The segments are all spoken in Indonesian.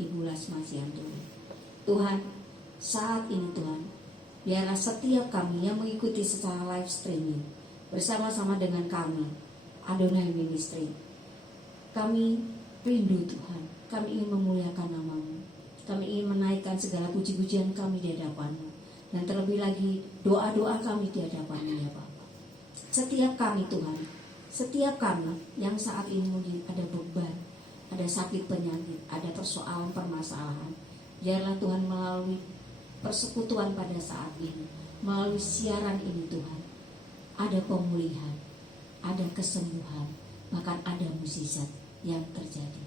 Ibu Lasma Sianturi. Tuhan, saat ini Tuhan, biarlah setiap kami yang mengikuti secara live streaming bersama-sama dengan kami, Adonai Ministry, kami rindu Tuhan, kami ingin memuliakan nama-Mu, kami ingin menaikkan segala puji-pujian kami di hadapan-Mu, dan terlebih lagi doa-doa kami di hadapan-Mu ya Bapa. Setiap kami Tuhan, setiap kami yang saat ini mungkin ada beban, ada sakit penyakit, ada persoalan permasalahan, biarlah Tuhan melalui persekutuan pada saat ini, melalui siaran ini Tuhan, ada pemulihan, ada kesembuhan, bahkan ada mukjizat yang terjadi.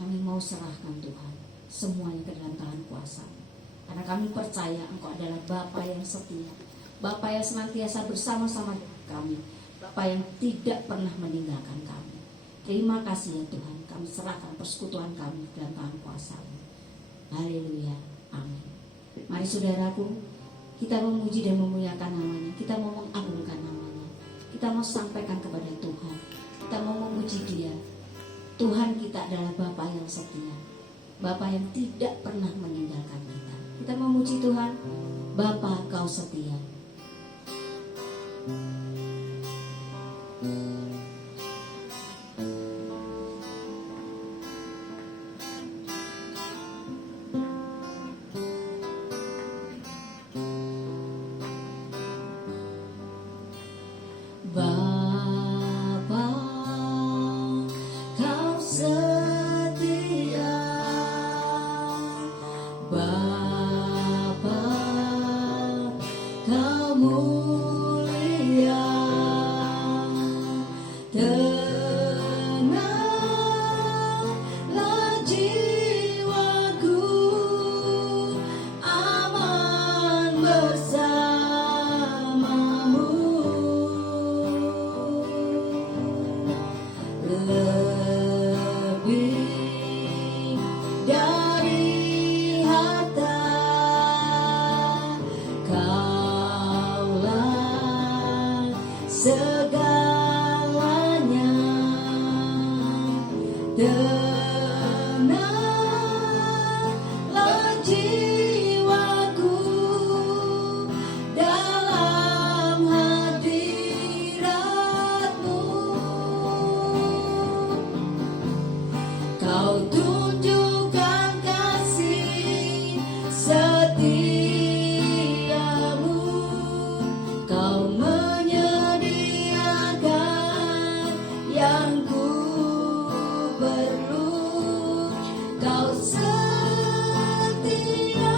Kami mau serahkan Tuhan semuanya ke dalam tangan kuasa, karena kami percaya Engkau adalah Bapa yang setia, Bapa yang senantiasa bersama-sama kami, Bapa yang tidak pernah meninggalkan kami. Terima kasih ya Tuhan, kami serahkan persekutuan kami ke dalam tangan kuasa-Mu. Haleluya, amin. Mari saudaraku, kita memuji dan memuliakan namanya, kita mau mengagungkan namanya, kita mau sampaikan kepada Tuhan, kita mau memuji Dia. Tuhan kita adalah Bapa yang setia, Bapa yang tidak pernah meninggalkan kita. Kita memuji Tuhan, Bapa Kau setia. Bapa, Kau setia. Bapa, Kau mulia. Tenanglah jiwaku, aman bersama-Mu. Lebih dari harta, Kaulah segalanya. Tenanglah jiwaku dalam hadirat-Mu. Kau tunjukkan kasih setiamu, Kau menyediakan yang ku perlu. Kau setia,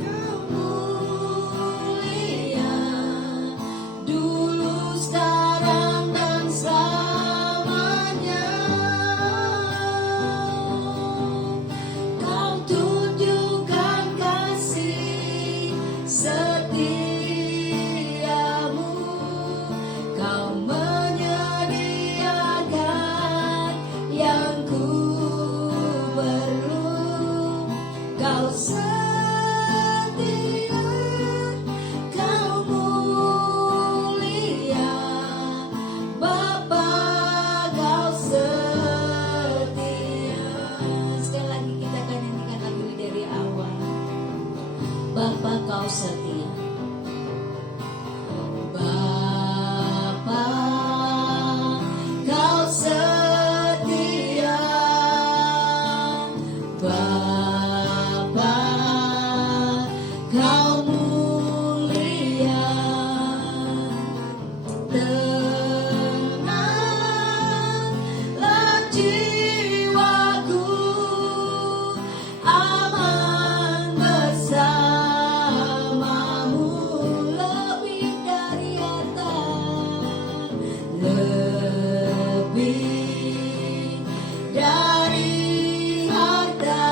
Kau mulia, dulu, sekarang, dan selamanya. Kau tunjukkan kasih setiamu, Kau menyediakan yang ku perlu. Kau setia, Kau mulia, Bapa Kau setia. Sekali lagi kita akan nyanyikan lagu ini dari awal. Bapa Kau setia. Bapa Kau setia. Bapa Kau mulia. Tenanglah jiwaku, aman bersama-Mu. Lebih dari harta, lebih dari harta,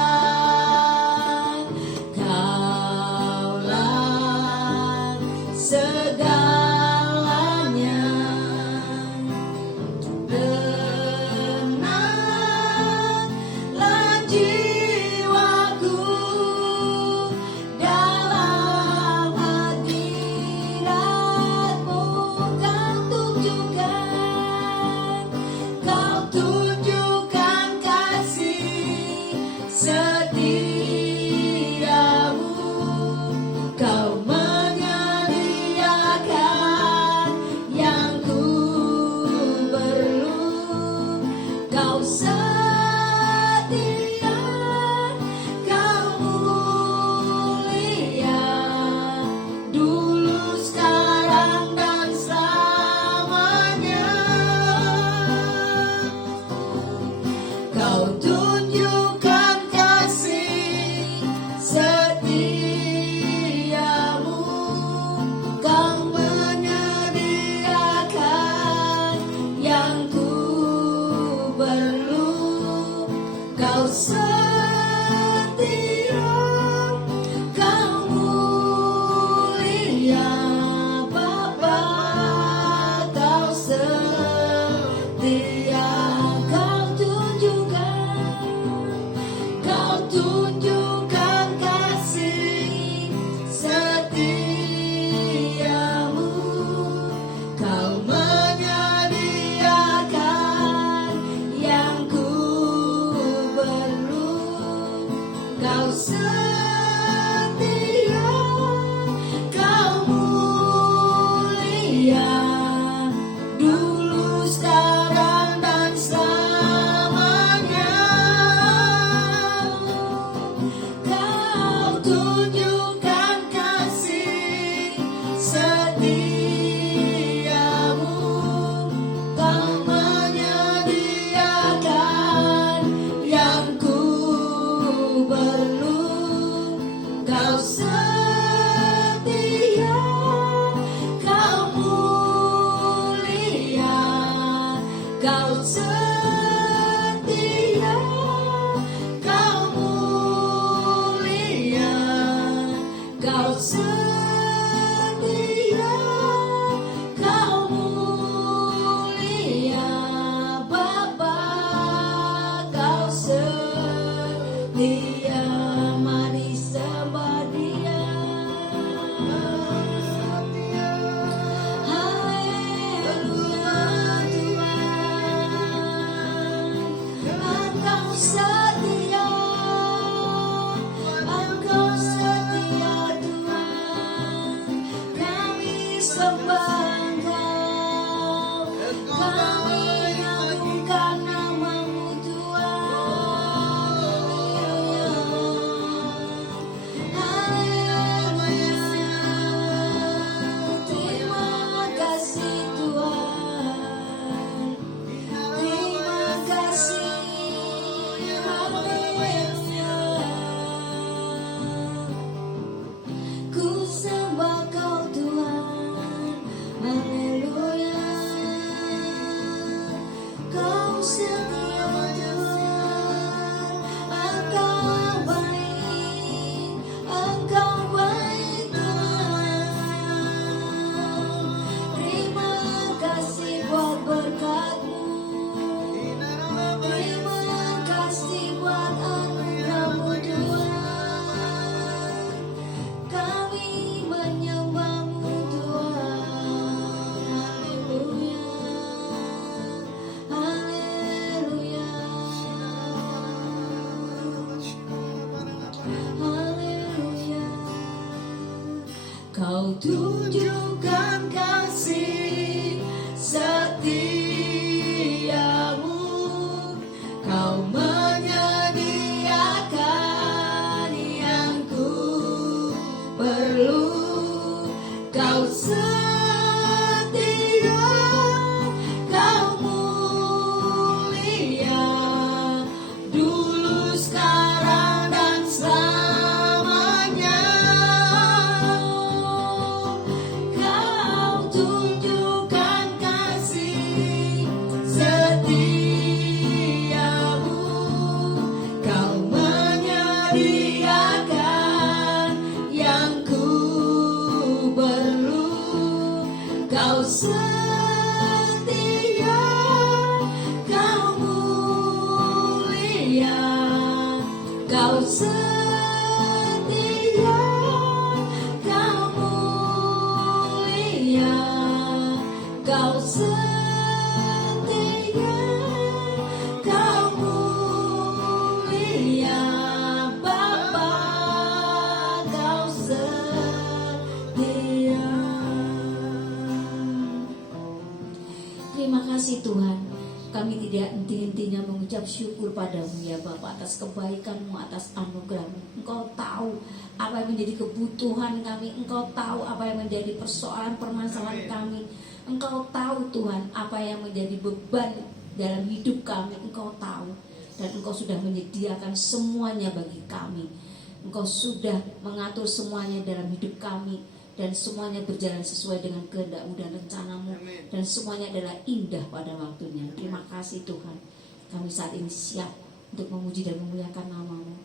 Kau mulia Bapa, Kau setia, Kau tunjukkan kasih setiamu. Kau menyediakan yang ku perlu. Kau setia, Kau mulia, dulu, sekarang, dan selamanya. Kau tunjukkan kasih setiamu. Kau menyediakan yang ku perlu. Kau setia, Kau mulia, Kau setia, Kau mulia, Kau setia, Kau mulia Bapa, Kau setia. Mari sembah Dia. Haleluya Tuhan, Engkau setia, Engkau setia Tuhan. Kami sembah Engkau, kami agungkan nama-Mu Tuhan. Haleluya, terima kasih Tuhan, terima kasih. Haleluya, ku sembah Kau Tuhan. Haleluya, Kau setia Tuhan, Engkau baik, Engkau baik Tuhan. Terima kasih buat berkat-Mu, terima kasih buat anugerah-Mu Tuhan. Kami menyembah-Mu Tuhan. Haleluya, haleluya, haleluya. Kau tunjukkan kasih setiamu. Kau menyediakan yang ku perlu. Kau setia, Kau mulia, dulu, sekarang, dan selamanya. Kau tunjukkan kasih setiamu. Kau menyediakan yang ku perlu. Kau setia, Kau mulia, Kau setia, Kau mulia, Kau setia, Kau mulia Bapa, Kau setia. Terima kasih Tuhan, kami tidak henti-hentinya mengucap syukur padamu ya Bapa, atas kebaikan-Mu, atas anugerah-Mu. Engkau tahu apa yang menjadi kebutuhan kami, Engkau tahu apa yang menjadi persoalan permasalahan kami, Engkau tahu Tuhan apa yang menjadi beban dalam hidup kami, Engkau tahu. Dan Engkau sudah menyediakan semuanya bagi kami. Engkau sudah mengatur semuanya dalam hidup kami, dan semuanya berjalan sesuai dengan kehendak-Mu dan rencana-Mu, dan semuanya adalah indah pada waktunya. Terima kasih Tuhan, kami saat ini siap untuk memuji dan memuliakan nama-Mu.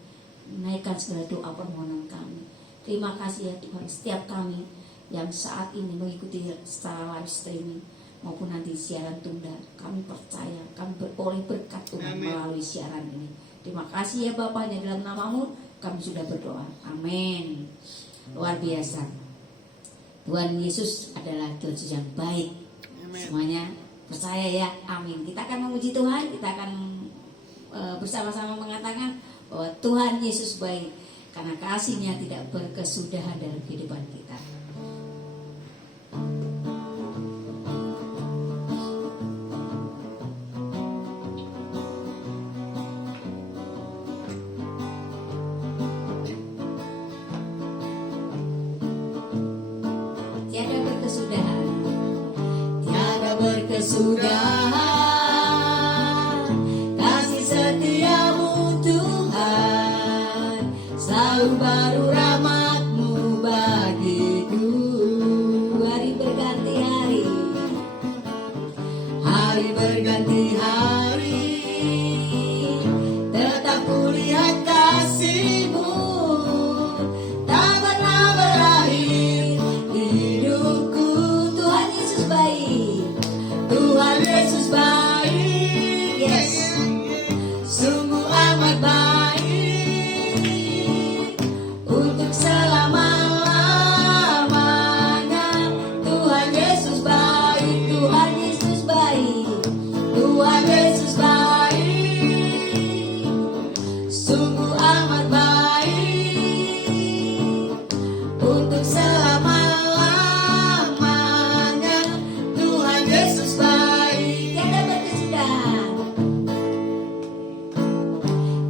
Naikkan segala doa permohonan kami. Terima kasih ya Tuhan, setiap kami yang saat ini mengikuti secara live streaming maupun nanti siaran tunda, kami percaya kami beroleh berkat Tuhan melalui siaran ini. Terima kasih ya Bapaknya, dalam nama-Mu kami sudah berdoa. Amin. Luar biasa. Tuhan Yesus adalah Tuhan Yesus yang baik. Semuanya percaya ya. Amin. Kita akan memuji Tuhan. Kita akan bersama-sama mengatakan bahwa Tuhan Yesus baik, karena kasih-Nya tidak berkesudahan dalam kehidupan kita. Tiada berkesudahan, tiada berkesudahan. Kasih setiamu Tuhan, selalu baru rahmat-Mu bagiku. Hari berganti hari, hari berganti hari, tetap kulihat kasih-Mu, tak pernah berakhir hidupku. Tuhan Yesus baik, Tuhan Yesus baik, yes, sungguh amat baik, untuk selama-lamanya. Tuhan Yesus baik, Tuhan Yesus baik, Tuhan Yesus baik, sungguh amat baik, untuk selama-lamanya. Tuhan Yesus baik, tiada berkesudahan,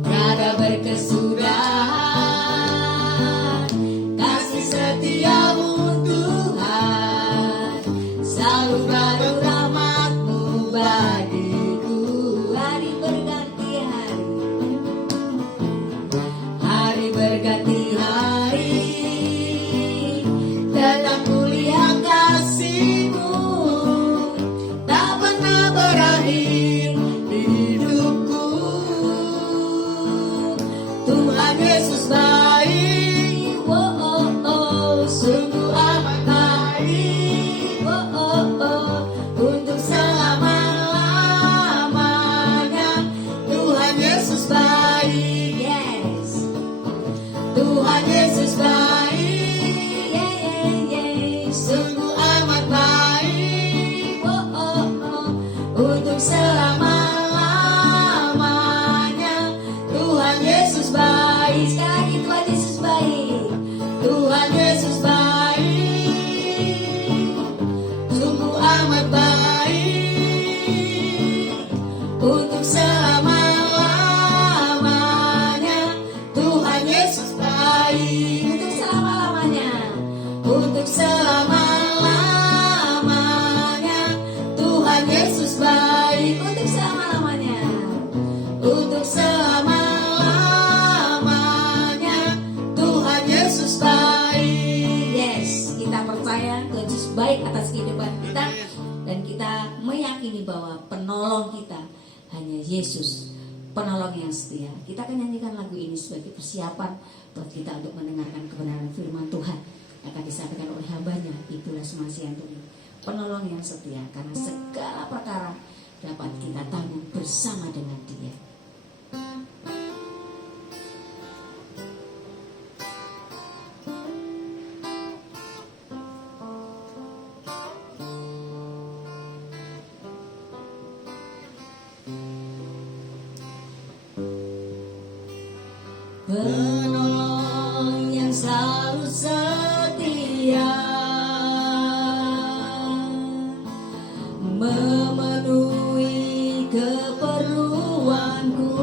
tiada berkesudahan. Kasih setiamu Tuhan, selalu baru rahmat-Mu bagiku. Hari berganti hari, hari berganti hari, tetap kulihat kasih-Mu, tak pernah berakhir hidupku. Tuhan Yesus baik, oh, oh, oh, sungguh amat baik, oh, oh, oh, untuk selama-lamanya. Tuhan Yesus baik, yes, Tuhan Yesus baik, yeah, yeah, yeah, sungguh amat baik, oh, oh, oh, untuk selama-lamanya. Tuhan Yesus baik, sekali lagi Tuhan Yesus baik, Tuhan Yesus baik, sungguh amat baik, untuk selama-lamanya. Tuhan Yesus baik, untuk selama-lamanya, untuk selama-lamanya. Tuhan Yesus baik, untuk selama-lamanya, untuk selama-lamanya. Tuhan Yesus baik. Yes, kita percaya Tuhan Yesus baik atas kehidupan kita, dan kita meyakini bahwa penolong kita hanya Yesus, penolong yang setia. Kita akan nyanyikan lagu ini sebagai persiapan buat kita untuk mendengarkan kebenaran firman Tuhan yang akan disampaikan oleh hambanya Ibu Lasmasi Antoni, penolong yang setia, karena segala perkara dapat kita tanggung bersama dengan Dia. Penolong yang selalu setia, memenuhi keperluanku,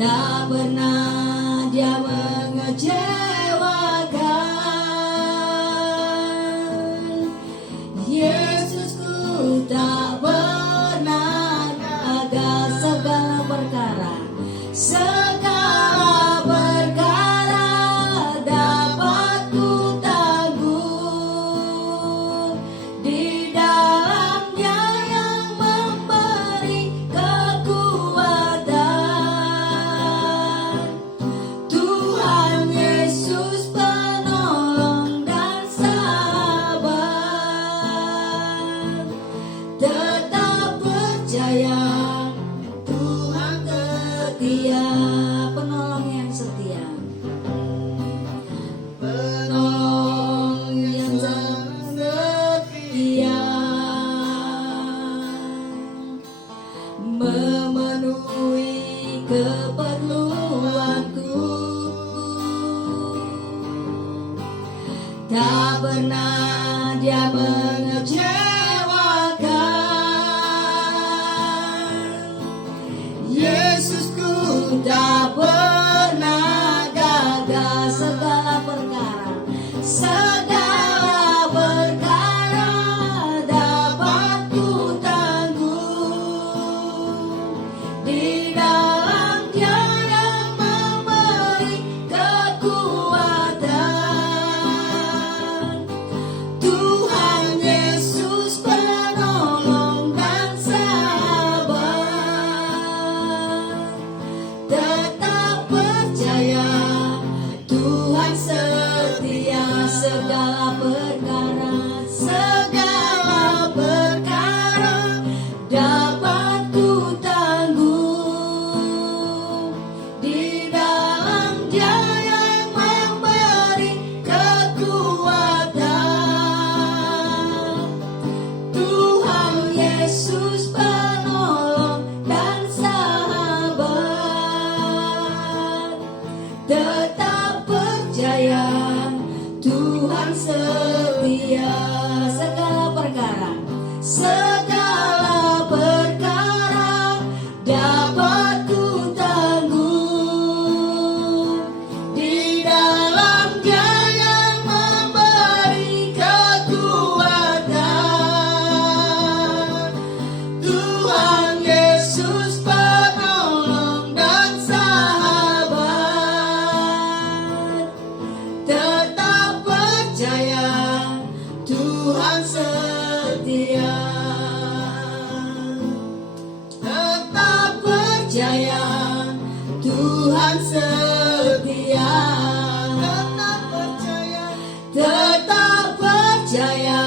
tak pernah Dia mengecewakan. Yesusku tak pernah gagal. Segala perkara, segala perkara dapat ku tanggung di dalamnya yang memberi setia, penolong yang setia, penolong yang setia, memenuhi keperluanku, tak pernah dia mengecewakan. Yesusku tak pernah gagal segala perkara, segala perkara dapat ku tanggung di dalam Dia yang memberi kekuatan. Tuhan Yesus penolong dan sahabat, tetap percaya Tuhan setia segala perkara, segala perkara dapat ku tanggung di dalam Dia yang memberi kekuatan. Tuhan Yesus penolong dan sahabat, tetap percaya Tuhan setia segala perkara, segala perkara dapat ku tanggung di dalam Dia yang memberi kekuatan. Tuhan Yesus penolong dan sahabat, tetap percaya Tuhan setia, tetap percaya Tuhan setia, tetap percaya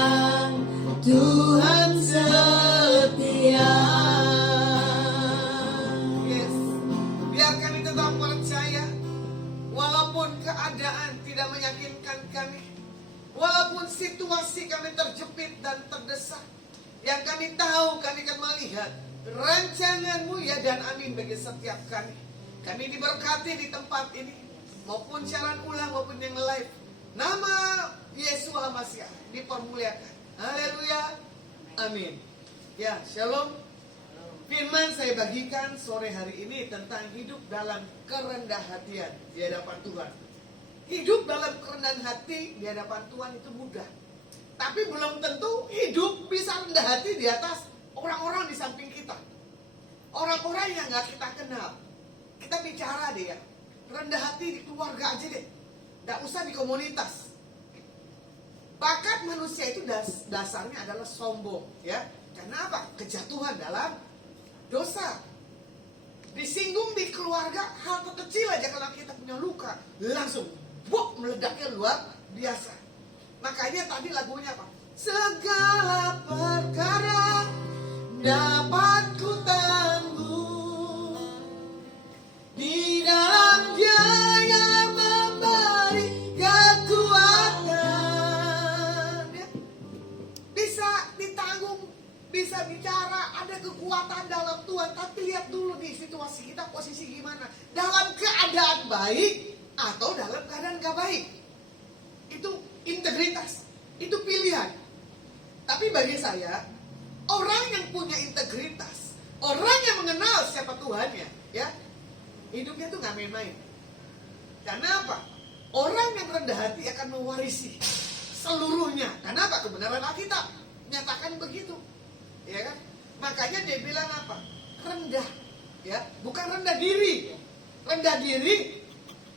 Tuhan setia. Yes. Biar kami tetap percaya, walaupun keadaan tidak meyakinkan kami, walaupun situasi kami terjepit dan terdesak, yang kami tahu kami akan melihat rancangan-Mu ya dan amin bagi setiap kami. Kami diberkati di tempat ini, maupun siaran ulang maupun yang live. Nama Yesus Al-Masih dipermuliakan. Haleluya. Amin. Ya, shalom. Firman saya bagikan sore hari ini tentang hidup dalam kerendah hatian di hadapan Tuhan. Hidup dalam kerendahan hati di hadapan Tuhan itu mudah. Tapi belum tentu hidup bisa rendah hati di atas orang-orang di samping kita. Orang-orang yang gak kita kenal. Kita bicara deh ya, rendah hati di keluarga aja deh. Gak usah di komunitas. Bakat manusia itu dasarnya adalah sombong, ya. Karena apa? Kejatuhan dalam dosa. Disinggung di keluarga, hal terkecil aja kalau kita punya luka, langsung meledaknya luar biasa. Makanya tadi lagunya apa? Segala perkara dapat ku tanggung di dalam Dia yang memberi kekuatan. Ya. Bisa ditanggung, bisa bicara, ada kekuatan dalam Tuhan. Tapi lihat dulu di situasi kita posisi gimana. Dalam keadaan baik atau dalam keadaan gak baik. Itu integritas, itu pilihan. Tapi bagi saya, orang yang punya integritas, orang yang mengenal siapa Tuhannya, ya, hidupnya tuh gak main-main. Karena apa? Orang yang rendah hati akan mewarisi seluruhnya. Karena apa? Kebenaran Alkitab nyatakan begitu, ya kan? Makanya dia bilang apa? Rendah, ya, bukan rendah diri. Rendah diri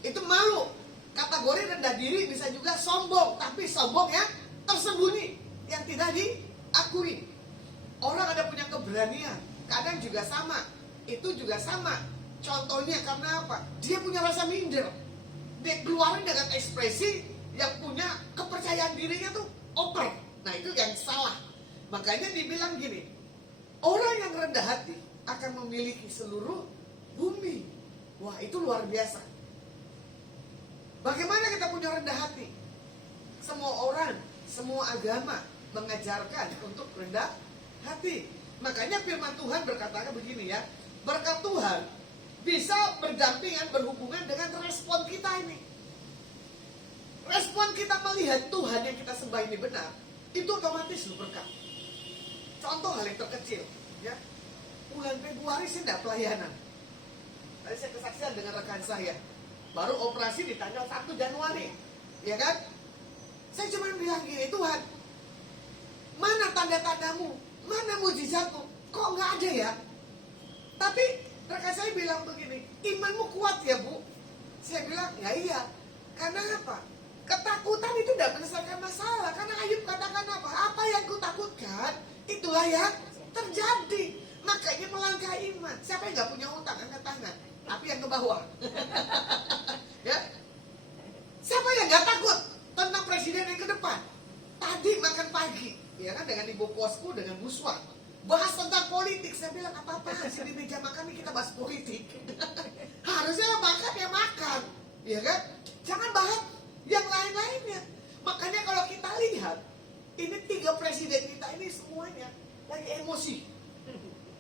itu malu. Kategori rendah diri bisa juga sombong, tapi sombong yang tersembunyi, yang tidak diakui. Orang ada punya keberanian, kadang juga sama. Itu juga sama. Contohnya karena apa? Dia punya rasa minder. Dia keluarin dengan ekspresi yang punya kepercayaan dirinya tuh over. Nah itu yang salah. Makanya dibilang gini, orang yang rendah hati akan memiliki seluruh bumi. Wah, itu luar biasa. Bagaimana kita punya rendah hati? Semua orang, semua agama mengajarkan untuk rendah hati. Makanya firman Tuhan berkata begini ya, berkat Tuhan bisa berdampingan, berhubungan dengan respon kita ini. Respon kita melihat Tuhan yang kita sembah ini benar, itu otomatis lu berkat. Contoh hal yang terkecil, ya. Bulan Februari saya tidak pelayanan. Tadi saya kesaksian dengan rekan saya, baru operasi di tanggal 1 Januari, ya kan? Saya cuma bilang gini, Tuhan, mana tanda-tandamu? Mana mujizatmu? Kok nggak ada ya? Tapi rekan saya bilang begini, imanmu kuat ya Bu? Saya bilang, ya iya. Karena apa? Ketakutan itu tidak menyelesaikan masalah. Karena Ayub katakan apa? Apa yang kutakutkan, itulah yang terjadi. Makanya melangkah iman. Siapa yang nggak punya utang, angkat tangan. Tapi yang ke bawah. Ya. Siapa yang nggak takut tentang presiden yang ke depan? Tadi makan pagi, ya kan, dengan ibu kosku, dengan Bu Swa, bahas tentang politik. Saya bilang, apa-apa sih di meja makan ini kita bahas politik. Harusnya makan ya makan, ya kan? Jangan bahas yang lain-lainnya. Makanya kalau kita lihat, ini 3 presiden kita ini semuanya lagi emosi.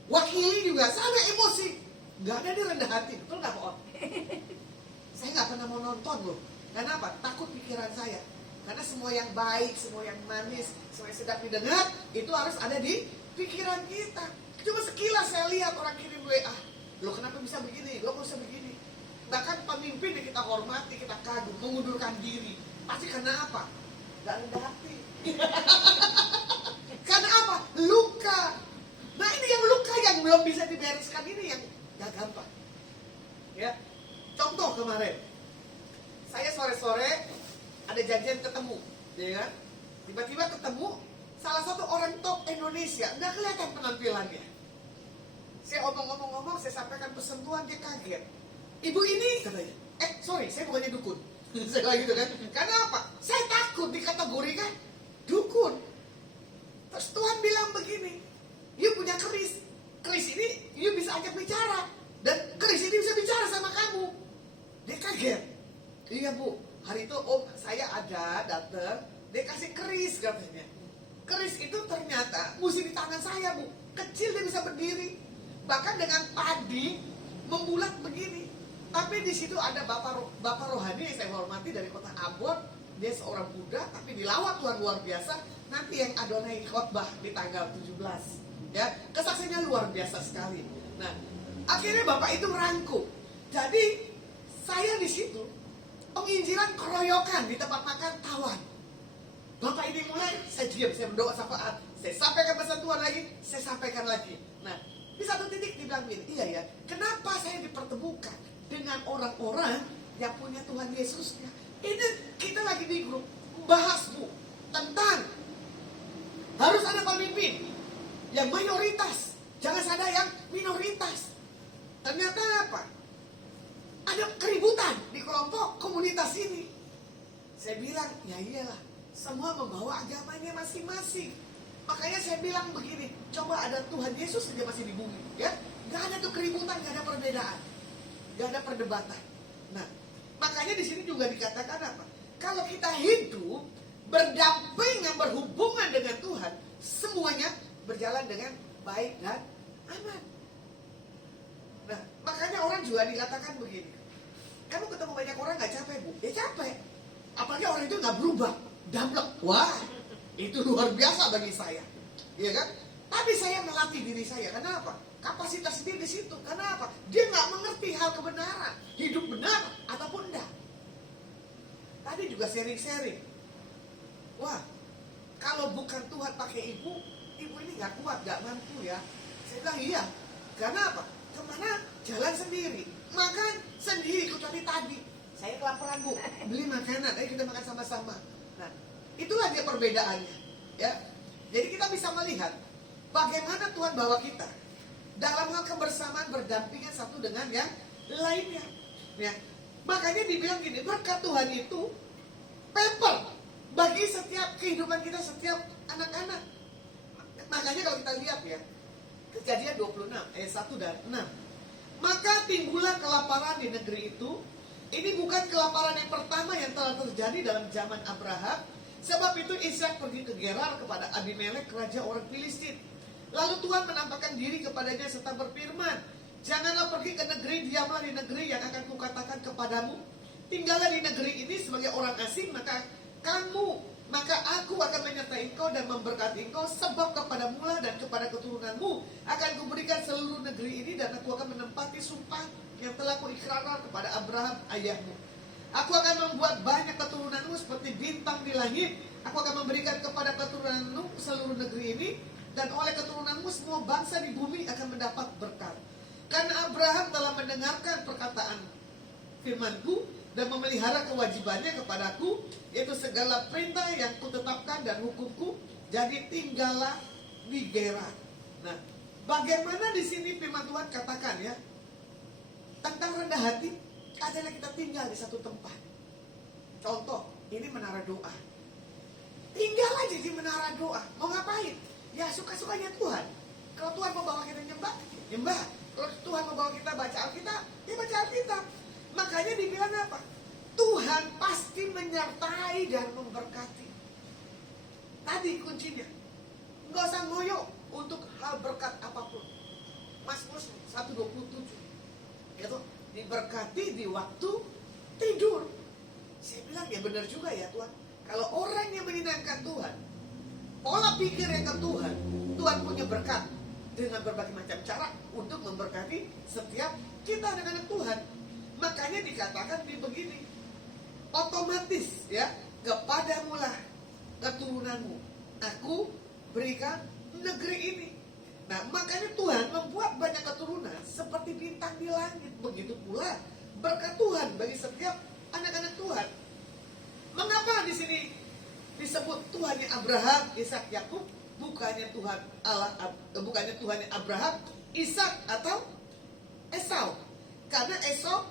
Wakili juga sama emosi. Gak ada di rendah hati, betul gak Pak? Saya gak pernah mau nonton loh. Kenapa? Takut pikiran saya. Karena semua yang baik, semua yang manis, semua yang sedap didengar, itu harus ada di pikiran kita. Cuma sekilas saya lihat orang kirim WA, lo kenapa bisa begini, lo kok bisa begini. Bahkan pemimpin yang kita hormati, kita kagum, mengundurkan diri. Pasti karena apa? Gak rendah hati. Karena apa? Luka. Nah ini yang luka yang belum bisa dibereskan ini yang gak gampang. Ya, contoh kemarin, saya sore-sore ada janjian ketemu, ya kan? Tiba-tiba ketemu salah satu orang top Indonesia, nggak kelihatan penampilannya. Saya omong-omong, saya sampaikan pesan Tuhan, dia kaget. Ibu ini katanya, sorry, saya bukannya dukun. Saya bilang gitu kan? Karena apa? Saya takut dikategorikan dukun. Terus Tuhan bilang begini, you punya keris ini you bisa ajak bicara, dan keris ini bisa bicara sama kamu. Dia kaget. Iya Bu, hari itu saya ada datang, dia kasih keris katanya. Keris itu ternyata mesti di tangan saya Bu, kecil dia bisa berdiri, bahkan dengan padi membulat begini. Tapi di situ ada bapak rohani yang saya hormati dari kota Ambon. Dia seorang Buddha, tapi dilawat Tuhan luar biasa. Nanti yang Adonai khotbah di tanggal 17, ya, kesaksiannya luar biasa sekali. Nah, akhirnya bapak itu rangkum. Jadi saya di situ penginjilan keroyokan di tempat makan tawan. Bapak ini mulai, saya diam, saya berdoa syafaat, saya sampaikan pesan Tuhan lagi, saya sampaikan lagi. Nah, di satu titik dibilang gini, iya ya, kenapa saya dipertemukan dengan orang-orang yang punya Tuhan Yesusnya? Ini kita lagi di grup bahas Bu tentang harus ada pemimpin yang mayoritas, jangan ada yang minoritas. Ternyata apa? Ada keributan di kelompok komunitas ini. Saya bilang, ya iyalah, semua membawa agamanya masing-masing. Makanya saya bilang begini, coba ada Tuhan Yesus saja masih di bumi, ya, nggak ada tuh keributan, nggak ada perbedaan, nggak ada perdebatan. Nah, makanya di sini juga dikatakan apa? Kalau kita hidup berdampingan, berhubungan dengan Tuhan, semuanya berjalan dengan baik dan aman. Nah, makanya orang juga dikatakan begini, kamu ketemu banyak orang gak capek Bu? Ya capek. Apalagi orang itu gak berubah, damlek. Wah, itu luar biasa bagi saya, ya kan? Tapi saya melatih diri saya. Kenapa? Kapasitas dia di situ. Kenapa? Dia gak mengerti hal kebenaran, hidup benar ataupun enggak. Tadi juga sharing-sharing. Wah, kalau bukan Tuhan pakai ibu ini gak kuat, gak mampu ya. Saya bilang iya. Karena apa? Kemana? Jalan sendiri, makan sendiri. Kecuali tadi saya kelaparan Bu, beli makanan, ayo kita makan sama-sama. Nah, itulah dia perbedaannya, ya. Jadi kita bisa melihat bagaimana Tuhan bawa kita dalam hal kebersamaan, berdampingan satu dengan yang lainnya, ya. Makanya dibilang gini, berkat Tuhan itu paper bagi setiap kehidupan kita, setiap anak-anak. Makanya kalau kita lihat ya, Kejadian 26 ayat 1 dan 6. Maka timbullah kelaparan di negeri itu. Ini bukan kelaparan yang pertama yang telah terjadi dalam zaman Abraham. Sebab itu Ishak pergi ke Gerar kepada Abimelek, raja orang Filistin. Lalu Tuhan menampakkan diri kepadanya serta berfirman, janganlah pergi ke negeri, diamlah di negeri yang akan kukatakan kepadamu. Tinggallah di negeri ini sebagai orang asing, maka aku akan menyertai engkau dan memberkati engkau, sebab kepadamu lah dan kepada keturunanmu akan kuberikan seluruh negeri ini, dan aku akan menempati sumpah yang telah kuikrarkan kepada Abraham ayahmu. Aku akan membuat banyak keturunanmu seperti bintang di langit. Aku akan memberikan kepada keturunanmu seluruh negeri ini, dan oleh keturunanmu semua bangsa di bumi akan mendapat berkat. Karena Abraham telah mendengarkan perkataan firmanku dan memelihara kewajibannya kepadaku, yaitu segala perintah yang kutetapkan dan hukumku, jadi tinggallah di Gerar. Nah, bagaimana di sini firman Tuhan katakan ya tentang rendah hati adalah kita tinggal di satu tempat. Contoh, ini menara doa. Tinggal aja di menara doa. Mau ngapain? Ya suka-sukanya Tuhan. Kalau Tuhan mau bawa kita nyembah, nyembah. Kalau Tuhan mau bawa kita baca Alkitab, ya baca Alkitab. Makanya dibilang apa? Tuhan pasti menyertai dan memberkati. Tadi kuncinya. Nggak usah ngoyo untuk hal berkat apapun. Mazmur 127. Itu diberkati di waktu tidur. Saya bilang ya benar juga ya Tuhan. Kalau orang yang menyenangkan Tuhan, pola pikir yang ke Tuhan, Tuhan punya berkat dengan berbagai macam cara untuk memberkati setiap kita anak-anak Tuhan. Makanya dikatakan di begini, otomatis ya, kepadamu lah keturunanmu aku berikan negeri ini. Nah, makanya Tuhan membuat banyak keturunan seperti bintang di langit. Begitu pula berkat Tuhan bagi setiap anak-anak Tuhan. Mengapa di sini disebut Tuhannya Abraham, Ishak, Yakub, bukannya Tuhan Allah, bukannya Tuhannya Abraham, Ishak atau Esau? Karena Esau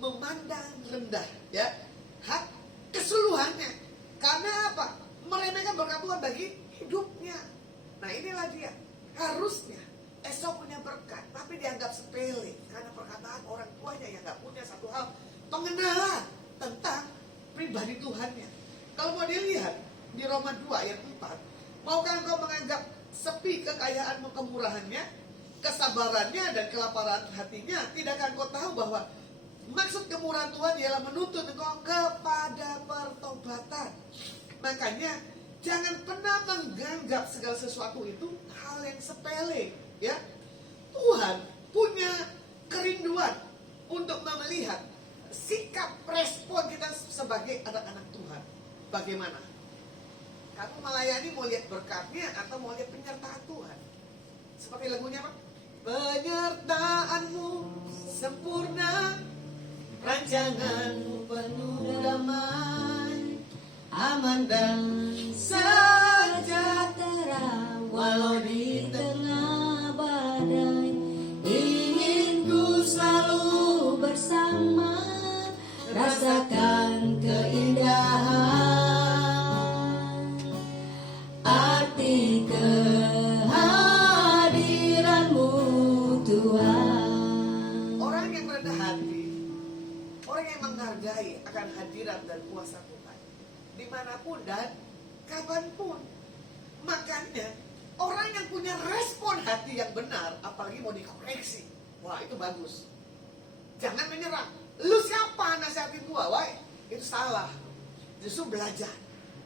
memandang rendah ya hak keseluruhannya. Karena apa? Meremehkan berkat Tuhan bagi hidupnya. Nah, inilah dia. Harusnya Esau punya berkat, tapi dianggap sepele karena perkataan orang tuanya yang gak punya satu hal pengenalan tentang pribadi Tuhannya. Kalau mau dilihat di Roma 2 ayat 4, maukah engkau menganggap sepi kekayaanmu, kemurahannya, kesabarannya dan kelaparan hatinya? Tidakkah engkau tahu bahwa maksud kemurahan Tuhan ialah menuntut engkau kepada pertobatan? Makanya jangan pernah menganggap segala sesuatu itu hal yang sepele, ya. Tuhan punya kerinduan untuk melihat sikap respon kita sebagai anak-anak Tuhan. Bagaimana? Kamu melayani mau lihat berkatnya atau mau lihat penyertaan Tuhan? Seperti lagunya apa? Penyertaanmu sempurna, rancanganmu penuh damai, aman dan sejahtera walau di tengah badai. Ingin ku selalu bersama, rasakan keindahan arti kehadiranmu Tuhan. Orang yang rendah hati, orang yang menghargai akan hadirat dan kuasa Tuhan dimanapun dan kapanpun. Makanya orang yang punya respon hati yang benar, apalagi mau dikoreksi, wah itu bagus. Jangan menyerang. Lu siapa nasihatin gua? Wah itu salah. Justru belajar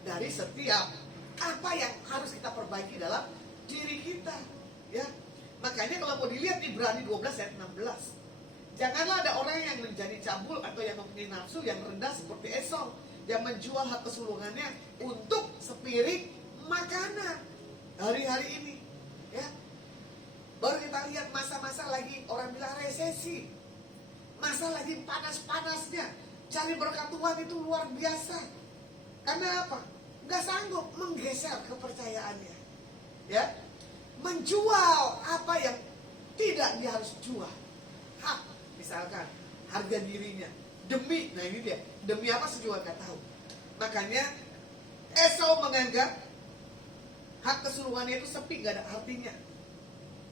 dari setiap apa yang harus kita perbaiki dalam diri kita, ya. Makanya kalau mau dilihat Ibrani 12 ayat 16, janganlah ada orang yang menjadi cabul atau yang mempunyai nafsu yang rendah seperti Esau, yang menjual hak keseluruhannya untuk sepiring makanan. Hari-hari ini ya, baru kita lihat masa-masa lagi orang bilang resesi, masa lagi panas-panasnya, cari berkat Tuhan itu luar biasa. Karena apa? Gak sanggup menggeser kepercayaannya, ya, menjual apa yang tidak dia harus jual. Hak, misalkan harga dirinya demi, nah ini dia, demi apa sih juga gak tahu. Makanya Esau menganggap hak keseluruhannya itu sepi, gak ada artinya.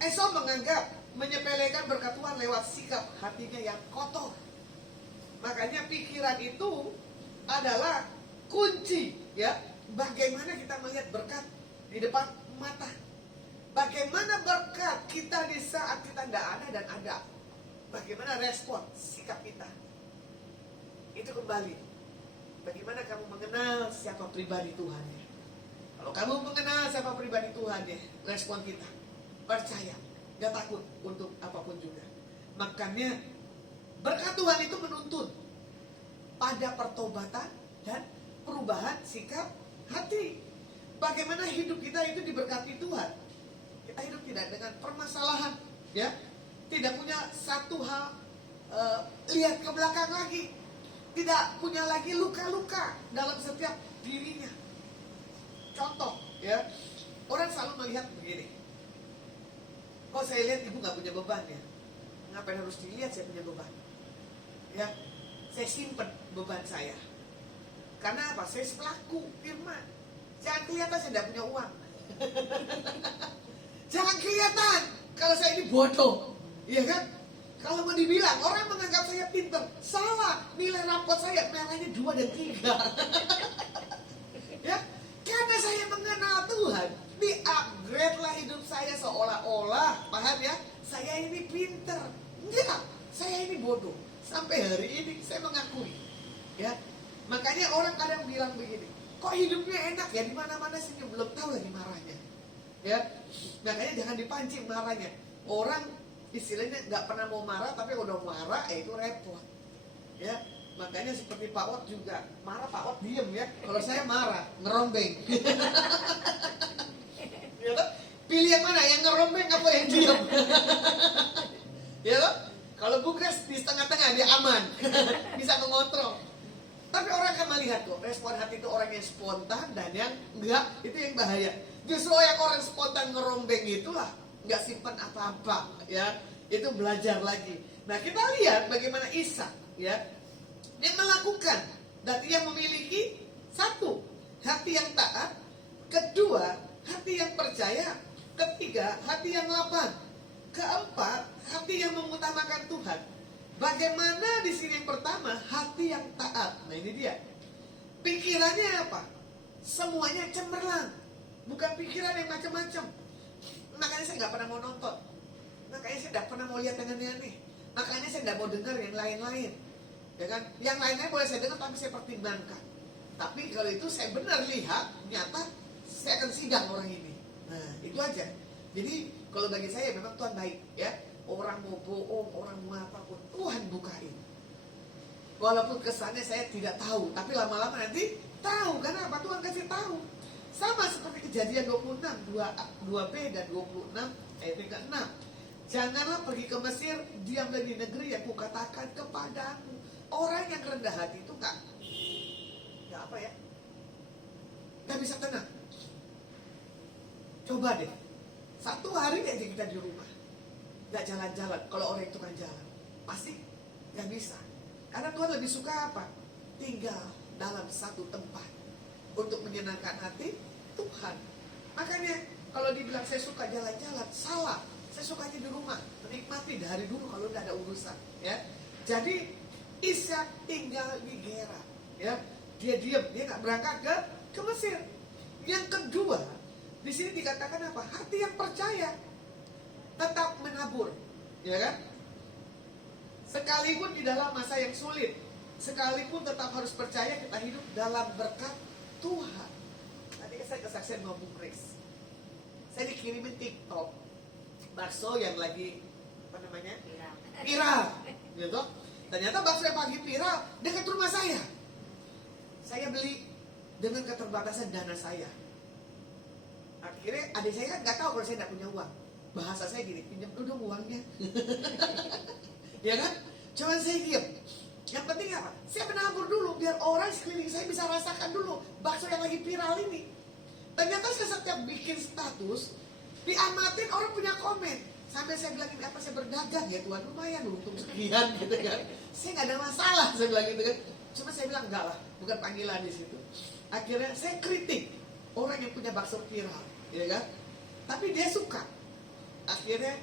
Esau menganggap menyepelekan berkat Tuhan lewat sikap hatinya yang kotor. Makanya pikiran itu adalah kunci, ya. Bagaimana kita melihat berkat di depan mata. Bagaimana berkat kita di saat kita tidak ada dan ada. Bagaimana respon sikap kita. Itu kembali. Bagaimana kamu mengenal siapa pribadi Tuhan ya. Kalau kamu mengenal siapa pribadi Tuhan ya, respon kita percaya, gak takut untuk apapun juga. Makanya berkat Tuhan itu menuntun pada pertobatan dan perubahan sikap hati. Bagaimana hidup kita itu diberkati Tuhan. Kita hidup tidak dengan permasalahan, ya. Tidak punya satu hal lihat ke belakang lagi. Tidak punya lagi luka-luka dalam setiap dirinya. Contoh, ya. Orang selalu melihat begini. Kok saya lihat ibu gak punya beban ya? Ngapain harus dilihat saya punya beban? Ya, saya simpen beban saya. Karena apa? Saya pelaku firman. Jangan kelihatan saya tidak punya uang. Jangan kelihatan kalau saya ini bodoh. Iya kan? Kalau mau dibilang, orang menganggap saya pinter. Salah, nilai rapot saya merahnya 2 dan 3. Ya, karena saya mengenal Tuhan, di-upgrade lah hidup saya seolah-olah, paham ya? Saya ini pinter. Enggak, saya ini bodoh. Sampai hari ini saya mengakui. Ya, makanya orang kadang bilang begini, kok hidupnya enak ya, di mana-mana senyum, belum tahu lagi marahnya. Ya, makanya jangan dipancing marahnya. Orang istilahnya nggak pernah mau marah, tapi udah marah, itu repot. Ya, makanya seperti Pak Wot juga marah, Pak Wot diem ya. Kalau saya marah, ngerombeng. Ya, toh? Pilih yang mana, yang ngerombeng apa yang diem? Ya, toh? Kalau Bukres di tengah-tengah dia aman, bisa mengontrol. Tapi orang akan melihat kok, respon hati itu orang yang spontan dan yang enggak, itu yang bahaya. Justru yang orang spontan ngerombeng itulah nggak simpan apa-apa, ya. Itu belajar lagi. Nah, kita lihat bagaimana Ishak, ya. Dia melakukan dan dia memiliki satu, hati yang taat, kedua, hati yang percaya, ketiga, hati yang lapang, keempat, hati yang mengutamakan Tuhan. Bagaimana di sini yang pertama, hati yang taat. Nah, ini dia. Pikirannya apa? Semuanya cemerlang. Bukan pikiran yang macam-macam. Makanya saya nggak pernah mau nonton. Makanya saya nggak pernah mau lihat yang aneh-aneh. Makanya saya nggak mau dengar yang lain-lain. Ya kan? Yang lain-lain boleh saya dengar, tapi saya pertimbangkan. Tapi kalau itu saya benar lihat, nyata saya akan sidang orang ini. Nah, itu aja. Jadi kalau bagi saya memang Tuhan baik, ya. Orang mau bohong, orang mau apapun, Tuhan bukain. Walaupun kesannya saya tidak tahu, tapi lama-lama nanti tahu. Karena apa? Tuhan kasih tahu. Sama seperti Kejadian 26, 2b dan 26 ayat yang ke-6. Janganlah pergi ke Mesir, diamlah di negeri yang kukatakan kepadamu. Orang yang rendah hati itu nggak apa ya? Nggak bisa tenang. Coba deh, satu hari aja kita di rumah, nggak jalan-jalan. Kalau orang itu kan jalan, pasti nggak bisa. Karena Tuhan lebih suka apa? Tinggal dalam satu tempat untuk menyenangkan hati Tuhan. Makanya kalau dibilang saya suka jalan-jalan, salah. Saya sukanya di rumah, menikmati dari dulu kalau udah ada urusan. Ya, jadi Ishak tinggal di Gerar. Ya, dia diam, dia nggak berangkat ke Mesir. Yang kedua, di sini dikatakan apa? Hati yang percaya, tetap menabur, ya kan? Sekalipun di dalam masa yang sulit, sekalipun tetap harus percaya kita hidup dalam berkat Tuhan. Tadi saya kesaksian sama Bung Chris. Saya dikirimin TikTok bakso yang lagi apa namanya? Viral, gitu. Ternyata bakso yang pagi viral dekat rumah saya. Saya beli dengan keterbatasan dana saya. Akhirnya adik saya kan nggak tahu kalau saya nggak punya uang. Bahasa saya gini, pinjam dulu dong uangnya. Ya kan? Cuman saya diam. Yang penting apa? Saya menabur dulu biar orang sekeliling saya bisa rasakan dulu bakso yang lagi viral ini. Ternyata saya setiap bikin status diamatin, orang punya komen. Sampai saya bilang ini apa, saya berdagang ya Tuhan, lumayan untung sekian gitu kan. Saya nggak ada masalah, saya bilang gitu kan. Cuma saya bilang enggak lah, bukan panggilan di situ. Akhirnya saya kritik orang yang punya bakso viral, ya kan. Tapi dia suka. Akhirnya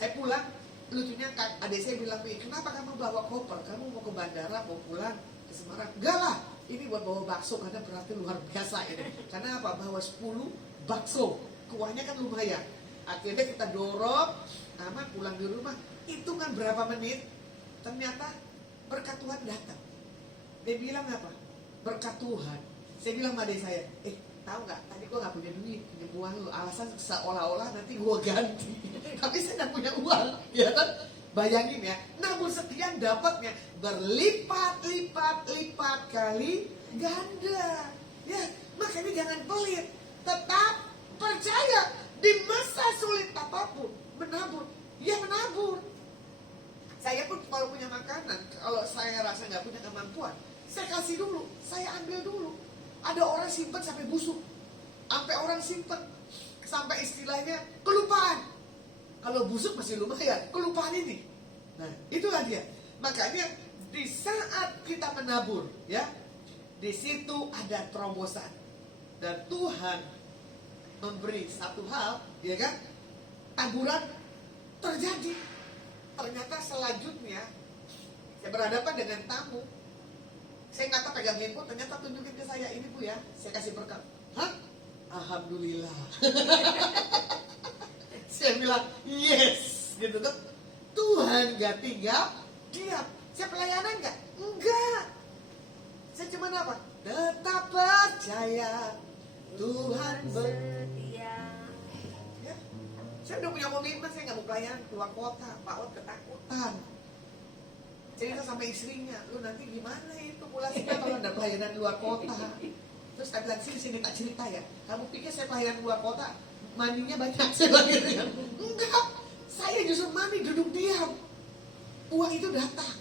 Saya pulang, lucunya adik saya bilang, kenapa kamu bawa koper? Kamu mau ke bandara, mau pulang ke Semarang? Enggak lah, ini buat bawa bakso, karena berarti luar biasa ini. Karena apa? Bawa 10 bakso, kuahnya kan lumayan. Akhirnya kita dorong, aman pulang di rumah. Hitungan berapa menit, ternyata berkat Tuhan datang. Dia bilang apa? Berkat Tuhan. Saya bilang sama adik saya, tahu nggak? Tadi gue nggak punya duit, pinjam uang lu. Alasan seolah-olah nanti gue ganti. Tapi saya nggak punya uang, ya kan? Bayangin ya, nabur sekian dapatnya berlipat-lipat kali ganda. Ya, makanya jangan pelit. Tetap percaya di masa sulit apapun menabur. Ya menabur. Saya pun kalau punya makanan, kalau saya rasa nggak punya kemampuan, saya kasih dulu, saya ambil dulu. Ada orang simpen sampai busuk, sampai orang simpen, sampai istilahnya kelupaan. Kalau busuk masih lumayan, kelupaan ini. Nah, itulah dia. Makanya di saat kita menabur, ya, di situ ada terobosan dan Tuhan memberi satu hal, ya kan? Taburan terjadi. Ternyata selanjutnya saya berhadapan dengan tamu. Saya kata pegang handphone, ternyata tunjukin ke saya, ini Bu ya, saya kasih berkat. Hah? Alhamdulillah. Saya bilang yes, gitu kan. Tuhan gak tinggal diam. Saya pelayanan gak? Enggak. Saya cuma apa? Tetap percaya Tuhan setia. Ya. Saya udah punya komitmen, saya gak mau pelayanan keluar kota. Pak Ot ketakutan. Cerita sama istrinya, lu nanti gimana itu pulasinya kalau ada pelayanan luar kota. Terus saya bilang, sini tak cerita ya. Kamu pikir saya pelayanan luar kota, mandinya banyak? Saya bilang, enggak. Saya justru mandi duduk diam. Uang itu datang.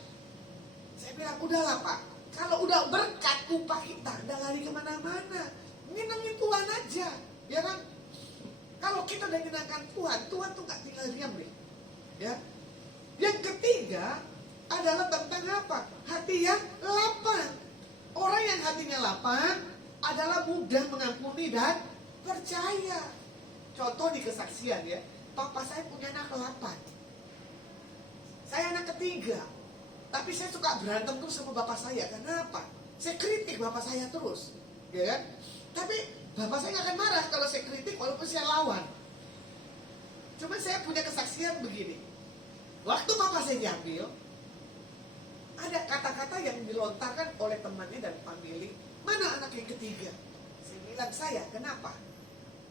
Saya bilang, udahlah Pak. Kalau udah berkat upah kita, udah lari kemana-mana. Nyenengin Tuhan aja, ya kan? Kalau kita udah nyenangkan Tuhan, Tuhan tuh gak tinggal diam deh. Ya. Yang ketiga adalah tentang apa? Hati yang lapang. Orang yang hatinya lapang adalah mudah mengampuni dan percaya. Contoh di kesaksian ya, papa saya punya anak 8. Saya anak ketiga. Tapi saya suka berantem terus sama bapak saya. Kenapa? Saya kritik bapak saya terus, ya kan? Tapi bapak saya gak akan marah kalau saya kritik walaupun saya lawan. Cuma saya punya kesaksian begini. Waktu bapak saya diambil, ada kata-kata yang dilontarkan oleh temannya dan family. Mana anak yang ketiga? Saya bilang, saya, kenapa?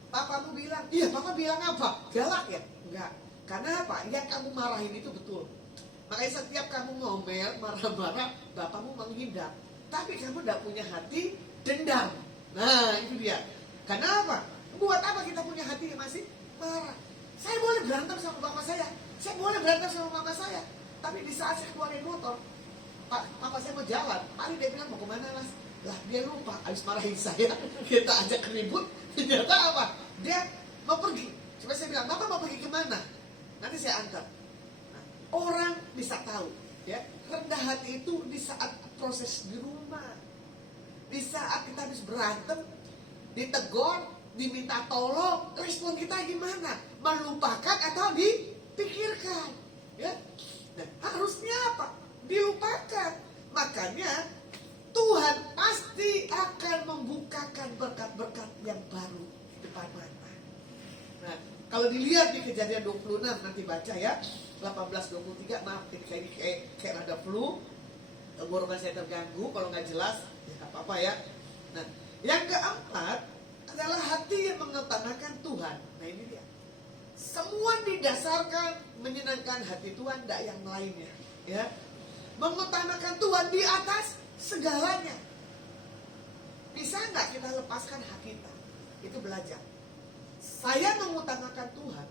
Papamu bilang, iya papa bilang apa? Galak ya? Enggak. Karena apa? Yang kamu marahin itu betul. Makanya setiap kamu ngomel, marah-marah, bapakmu menghindar. Tapi kamu tidak punya hati dendam. Nah itu dia. Karena apa? Buat apa kita punya hati yang masih marah? Saya boleh berantem sama bapak saya. Saya boleh berantem sama mama saya. Tapi di saat saya keluarin motor, papa saya mau jalan, paling dia bilang mau kemana Mas? Lah dia lupa, habis marahin saya, kita ajak ribut, ternyata apa? Dia mau pergi. Coba saya bilang, Bapak mau pergi kemana? Nanti saya antar. Nah, orang bisa tahu, ya rendah hati itu di saat proses di rumah, di saat kita habis berantem, ditegur, diminta tolong, respon kita gimana? Melupakan atau dipikirkan? Ya, nah, harusnya apa? Dilupakan. Makanya Tuhan pasti akan membukakan berkat-berkat yang baru di depan mata. Nah, kalau dilihat di Kejadian 26 nanti baca ya, 18-23, maaf ini kayak rada flu, tenggorokan saya terganggu, kalau nggak jelas ya apa-apa ya. Nah, yang keempat adalah hati yang mengutamakan Tuhan. Nah ini dia. Semua didasarkan menyenangkan hati Tuhan, tidak yang lainnya. Ya. Mengutamakan Tuhan di atas segalanya. Bisa nggak kita lepaskan hak kita? Itu belajar. Saya mengutamakan Tuhan.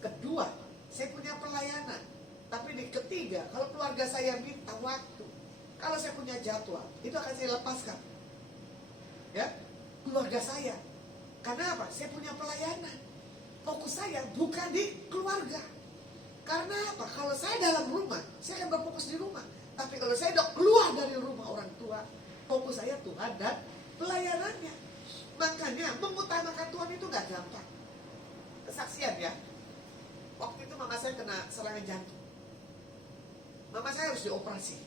Kedua, saya punya pelayanan. Tapi di ketiga, kalau keluarga saya minta waktu, kalau saya punya jadwal, itu akan saya lepaskan. Ya, keluarga saya. Karena apa? Saya punya pelayanan. Fokus saya bukan di keluarga. Karena apa? Kalau saya dalam rumah, saya akan berfokus di rumah. Tapi kalau saya udah keluar dari rumah orang tua, fokus saya Tuhan dan pelayanannya. Makanya mengutamakan Tuhan itu gak gampang. Kesaksian ya. Waktu itu mama saya kena serangan jantung. Mama saya harus dioperasi.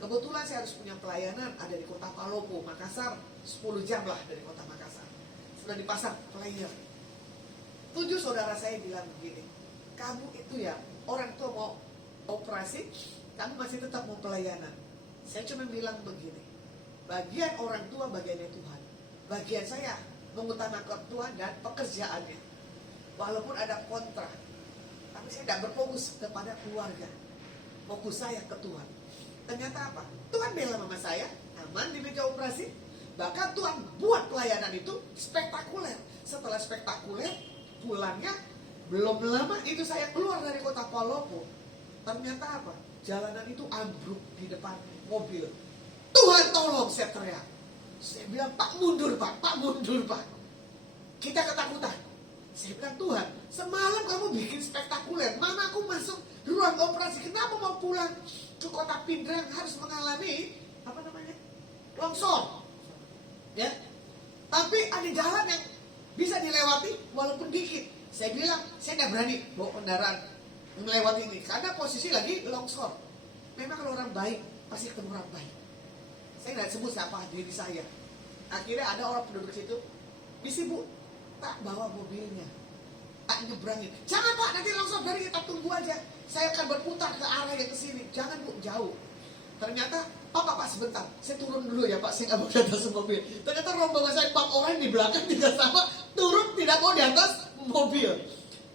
Kebetulan saya harus punya pelayanan ada di kota Palopo, Makassar, 10 jam lah dari kota Makassar. Sudah dipasang player. 7 saudara saya bilang begini, kamu itu ya, orang tua mau operasi, kamu masih tetap mau pelayanan. Saya cuma bilang begini, bagian orang tua bagiannya Tuhan. Bagian saya mengutamakan Tuhan dan pekerjaannya. Walaupun ada kontra, tapi saya tidak berfokus kepada keluarga. Fokus saya ke Tuhan. Ternyata apa? Tuhan bela mama saya, aman di meja operasi. Bahkan Tuhan buat pelayanan itu spektakuler. Setelah spektakuler, pulangnya belum lama itu saya keluar dari kota Palopo. Ternyata apa? Jalanan itu ambruk di depan mobil. Tuhan tolong, saya teriak. Saya bilang, Pak mundur Pak, Pak mundur Pak. Kita ketakutan. Saya bilang, Tuhan, semalam kamu bikin spektakuler. Mana aku masuk ruang operasi, kenapa mau pulang ke kota Pindrang harus mengalami apa namanya, longsor, ya? Tapi ada jalan yang bisa dilewati walaupun dikit. Saya bilang, saya tidak berani bawa kendaraan melewati ini karena posisi lagi longsor. Memang kalau orang baik pasti ketemu orang baik. Saya tidak sebut siapa diri saya. Akhirnya ada orang penduduk situ, misi Bu, tak bawa mobilnya, tak nyebrangin. Jangan Pak, nanti longsor dari kita tunggu aja. Saya akan berputar ke arah yang ke sini. Jangan Bu, jauh. Ternyata, Pak sebentar, saya turun dulu ya Pak, saya nggak mau di atas mobil. Ternyata rombongan saya 4 orang di belakang juga sama, turun tidak mau di atas mobil.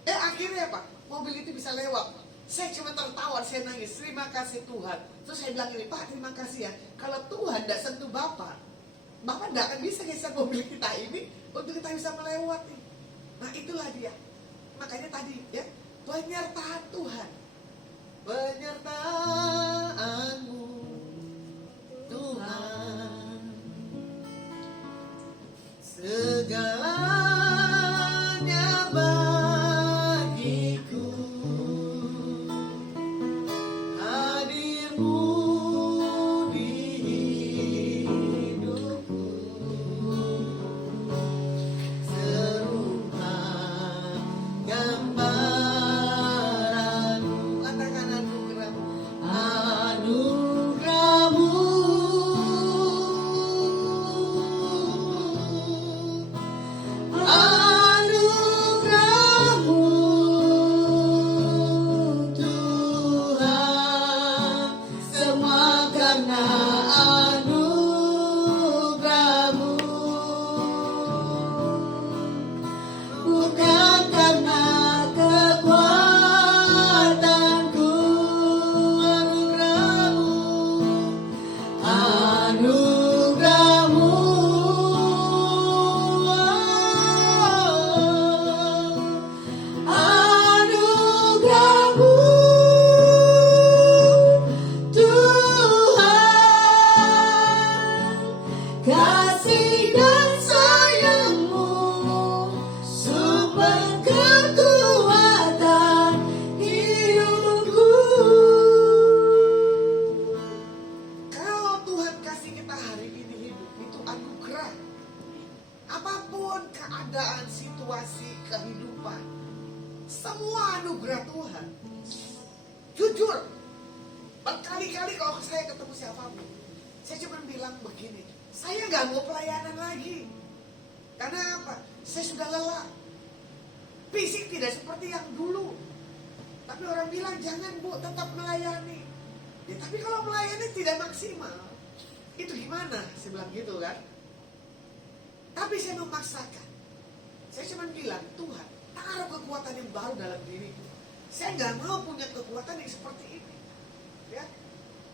Akhirnya Pak, mobil itu bisa lewat. Saya cuma tertawa, saya nangis, terima kasih Tuhan. Terus saya bilang ini, Pak terima kasih ya, kalau Tuhan tidak sentuh Bapak tidak akan bisa geser mobil kita ini untuk kita bisa melewati. Nah itulah dia. Makanya tadi ya, penyertaan Tuhan, penyertaanmu Tuhan, segalanya bagiku, hadirmu di hidupku, serupa gambaranmu, katakan anugerahmu, anugerahmu, anugerahmu Tuhan, semua karena anugerahmu, bukan karena kekuatanku, anugerahmu, anugerahmu Tuhan, kasih dan sayangmu, sumber kekuatan hidupku. Kalau Tuhan kasih kita hari ini hidup, itu anugerah. Apapun keadaan, situasi, kehidupan, semua anugerah Tuhan. Jujur, berkali-kali kalau saya ketemu siapapun, saya cuma bilang begini, saya nggak mau pelayanan lagi. Karena apa? Saya sudah lelah. Fisik tidak seperti yang dulu. Tapi orang bilang, jangan Bu, tetap melayani. Ya, tapi kalau melayani tidak maksimal, itu gimana? Saya bilang gitu kan. Tapi saya memaksakan. Saya cuma bilang, Tuhan, taruh kekuatan yang baru dalam diriku. Saya nggak mau punya kekuatan yang seperti ini. Ya.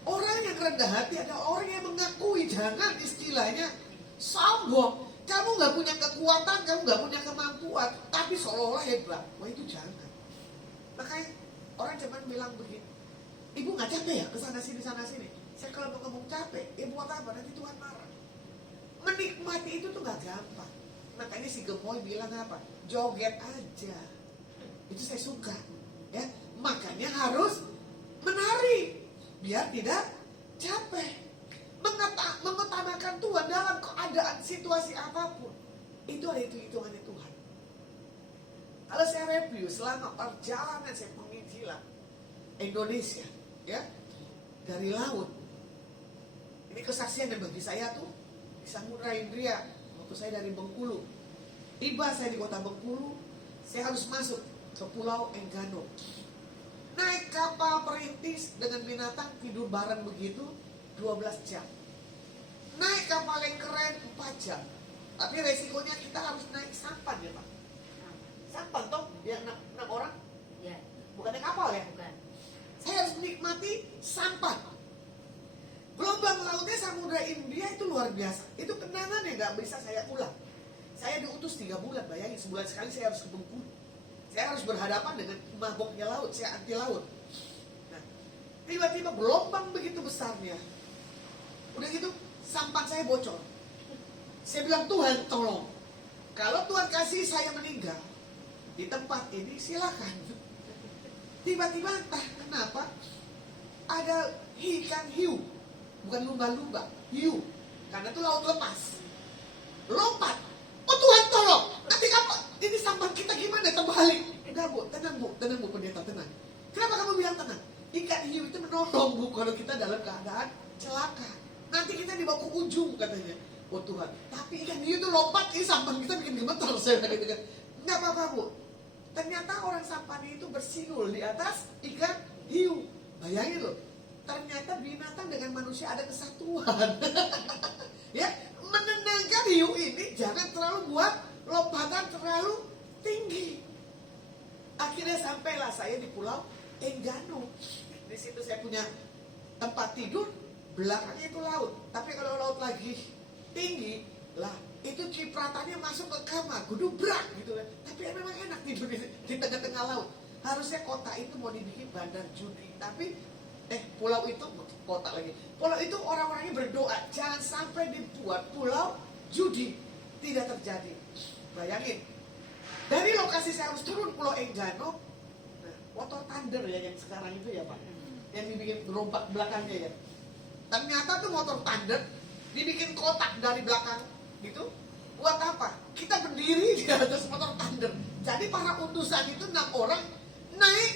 Orang yang rendah hati adalah orang yang mengakui, jangan istilahnya sombong. Kamu nggak punya kekuatan, kamu nggak punya kemampuan, tapi seolah-olah hebat. Wah itu jangan. Makanya orang cuma bilang begini, Ibu nggak capek ya kesana sini sana sini. Saya kalau mau ngomong capek, buat apa? Nanti Tuhan marah. Menikmati itu tuh nggak gampang. Makanya si Gemoy bilang apa? Joget aja. Itu saya suka. Ya, makanya harus menari biar tidak capek. Mengutamakan Tuhan dalam keadaan situasi apapun. Itu ada hitungannya Tuhan. Kalau saya review selama perjalanan saya penginjilan Indonesia, ya, dari laut, ini kesaksian yang bagi saya tuh di Samudra Hindia. Waktu saya dari Bengkulu, tiba saya di kota Bengkulu, saya harus masuk ke Pulau Enggano. Naik kapal perintis dengan binatang, tidur bareng begitu 12 jam. Naik kapal yang keren 4 jam. Tapi resikonya kita harus naik sampan ya Pak. Sampan toh, yang 6 orang. Ya, Bukan naik kapal ya. bukan. Saya harus menikmati sampan. Gelombang lautnya Samudra Hindia itu luar biasa. Itu kenangan yang gak bisa saya ulang. Saya diutus 3 bulan, bayangin sebulan sekali saya harus ke Bengkulu. Saya harus berhadapan dengan maboknya laut, saya anti laut. Nah, tiba-tiba gelombang begitu besarnya. Udah gitu, sampan saya bocor. Saya bilang, Tuhan tolong. Kalau Tuhan kasih saya meninggal di tempat ini, silakan. Tiba-tiba entah kenapa ada ikan hiu. Bukan lumba-lumba, hiu. Karena itu laut lepas. Lompat. Oh Tuhan tolong. Nanti apa? Ini sampan kita gimana? Terbalik. Enggak Bu, tenang Bu pendeta, tenang. Kenapa kamu bilang tenang? Ikan hiu itu menolong Bu kalau kita dalam keadaan celaka. Nanti kita dibawa ke ujung katanya. Oh Tuhan, tapi ikan hiu itu lompat, ini sampan kita bikin gemetar. Saya gitu kan. Enggak apa-apa Bu. Ternyata orang sampan itu bersinul di atas ikan hiu. Bayangin loh. Ternyata binatang dengan manusia ada kesatuan. Ya, menenangkan hiu ini jangan terlalu buat lompatan terlalu tinggi. Akhirnya sampailah saya di Pulau Enggano. Di situ saya punya tempat tidur, belakangnya itu laut. Tapi kalau laut lagi tinggi, lah itu cipratannya masuk ke kamar, gudubrak gitu kan. Tapi memang enak tidur di tengah-tengah laut. Harusnya kota itu mau dibikin bandar judi, tapi pulau itu kota lagi. Pulau itu orang-orangnya berdoa jangan sampai dibuat pulau judi. Tidak terjadi. Bayangin. Dari lokasi saya harus turun Pulau Enggano. Nah, Water Thunder ya yang sekarang itu ya Pak. Yang dibikin gerobak belakangnya ya. Ternyata tuh motor Thunder dibikin kotak dari belakang gitu. Buat apa? Kita berdiri di atas motor Thunder. Jadi para utusan itu 6 orang naik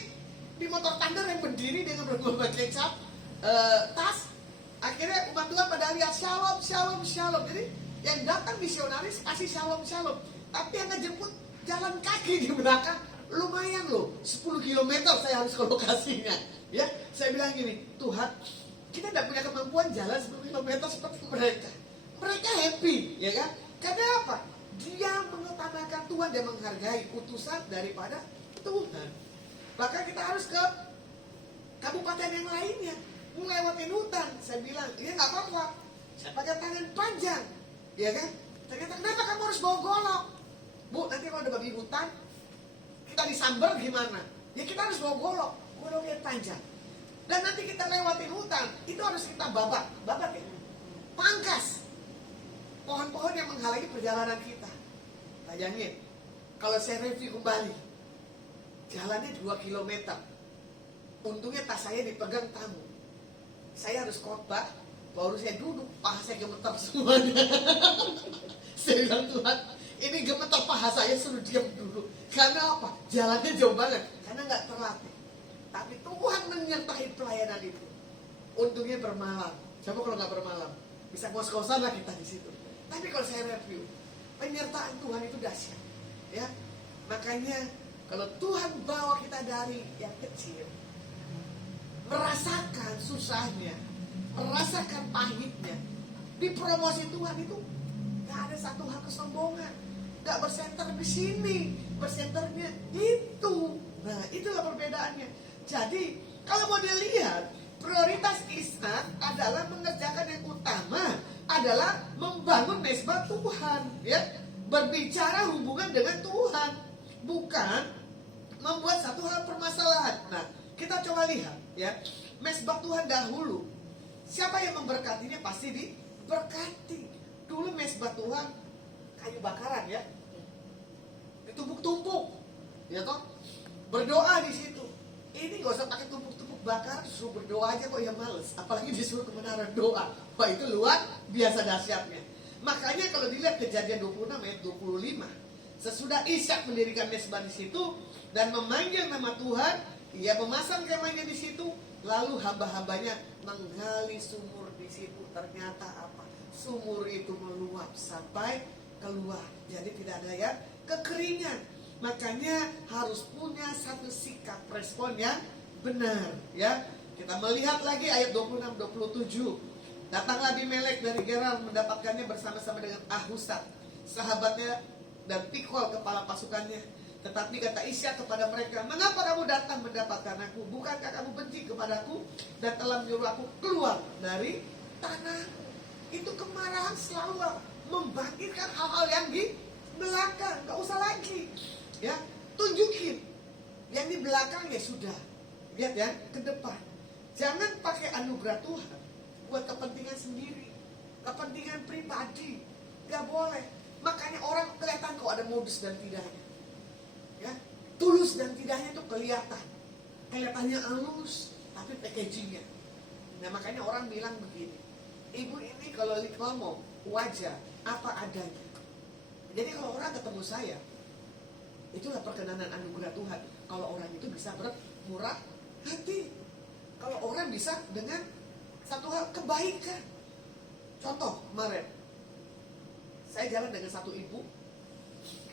di motor Thunder yang berdiri dengan berbagai kecap, tas. Akhirnya umat Tuhan pada lihat shalom, shalom, shalom. Jadi yang datang misionaris kasih shalom, shalom. Tapi yang ngejemput jalan kaki di belakang lumayan loh, 10 km saya harus ke lokasinya. Ya, saya bilang gini, Tuhan, kita tidak punya kemampuan jalan 10 km seperti mereka. Mereka happy, ya kan? Karena apa? Dia mengutamakan Tuhan, dia menghargai utusan daripada Tuhan. Maka kita harus ke kabupaten yang lainnya, melewatin hutan. Saya bilang, ya nggak apa-apa. Saya pakai tangan panjang, ya kan? Ternyata kenapa kamu harus bawa golok? Bu, nanti kalau ada babi hutan, kita disamber gimana? Ya kita harus bawa golok, golok yang panjang. Dan nanti kita lewatin hutan, itu harus kita babat ya, pangkas pohon-pohon yang menghalangi perjalanan kita. Bayangin, kalau saya review kembali, jalannya 2 km. Untungnya tas saya dipegang tamu. Saya harus khotbah, baru saya duduk, paha saya gemetar semuanya. Saya bilang, Tuhan, ini gemetar paha saya, suruh diam dulu. Karena apa? Jalannya jauh banget, karena nggak terlatih. Tapi Tuhan menyertai pelayanan itu. Untungnya bermalam. Coba kalau nggak bermalam, bisa ngos-ngosan lah kita di situ. Tapi kalau saya review, penyertaan Tuhan itu dahsyat. Ya, makanya kalau Tuhan bawa kita dari yang kecil, merasakan susahnya, merasakan pahitnya, di promosi Tuhan itu gak ada satu hal kesombongan, gak bersenter di sini, bersenternya itu. Nah, itulah perbedaannya. Jadi kalau mau dilihat, prioritas Ishak adalah mengerjakan yang utama, adalah membangun mezbah Tuhan, ya, berbicara hubungan dengan Tuhan, bukan membuat satu hal permasalahan. Nah, kita coba lihat ya, mezbah Tuhan dahulu, siapa yang memberkatinya? Pasti diberkati. Dulu mezbah Tuhan kayu bakaran ya, ditumpuk-tumpuk, ya toh, berdoa di situ. Ini gak usah pakai tumpuk-tumpuk bakar, suruh berdoa aja kok ya males. Apalagi disuruh ke menara doa. Wah, itu luar biasa dahsyatnya. Makanya kalau dilihat Kejadian 26 ayat 25, Sesudah Ishak mendirikan mezbah di situ dan memanggil nama Tuhan, ia memasang kemahnya di situ. Lalu hamba-hambanya menggali sumur di situ. Ternyata apa? Sumur itu meluap sampai keluar. Jadi tidak ada ya kekeringan. Makanya harus punya satu sikap respon yang benar, ya. Kita melihat lagi ayat 26-27. Datanglah Abimelek dari Gerar mendapatkannya bersama-sama dengan Ahuzat, sahabatnya, dan Pikol kepala pasukannya. Tetapi kata Ishak kepada mereka, mengapa kamu datang mendapatkan aku? Bukankah kamu benci kepadaku dan telah menyuruh aku keluar dari tanah? Itu kemarahan selalu membangkitkan hal-hal yang di belakang. Gak usah lagi, ya, tunjukin yang di belakang ya sudah. Lihat ya, ke depan. Jangan pakai anugerah Tuhan buat kepentingan sendiri, kepentingan pribadi. Gak boleh. Makanya orang kelihatan kok ada modus dan tidaknya, ya, tulus dan tidaknya itu kelihatan. Kelihatannya halus, tapi packagingnya. Nah makanya orang bilang begini, ibu ini kalau ngomong wajah apa adanya. Jadi kalau orang ketemu saya, itulah perkenanan anugerah Tuhan. Kalau orang itu bisa bermurah hati, kalau orang bisa dengan satu hal kebaikan. Contoh kemarin, saya jalan dengan satu ibu,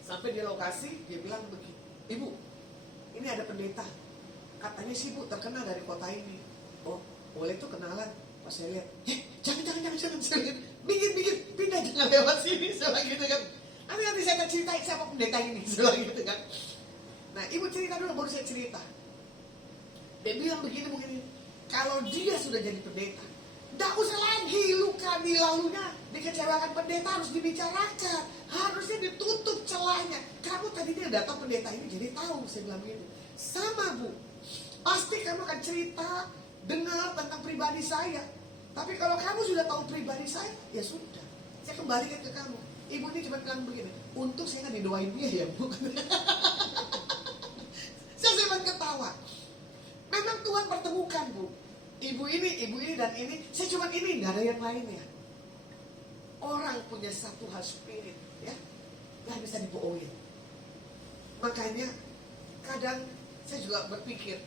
sampai di lokasi dia bilang begini, ibu, ini ada pendeta, katanya sih bu terkenal dari kota ini. Oh boleh tuh kenalan. Pas saya lihat, jangan, bikin, pindah, jangan lewat sini, saya gitu kan. Nanti saya akan ceritain siapa pendeta ini, saya gitu kan. Nah ibu cerita dulu, baru saya cerita. Dia bilang begini, kalau dia sudah jadi pendeta, gak usah lagi luka di lalunya, dikecewakan pendeta harus dibicarakan, harusnya ditutup celahnya. Kamu tadinya datang pendeta ini jadi tahu, saya bilang begini. Sama bu, pasti kamu akan cerita, dengar tentang pribadi saya. Tapi kalau kamu sudah tahu pribadi saya, ya sudah, saya kembalikan ke kamu. Ibu ini cuma bilang begini, untung saya nggak didoain dia ya bu. Saya cuma ketawa. Memang Tuhan pertemukan bu, ibu ini dan ini. Saya cuma ini, nggak ada yang lainnya. Orang punya satu hal spirit, ya, nggak bisa dibohongin. Makanya kadang saya juga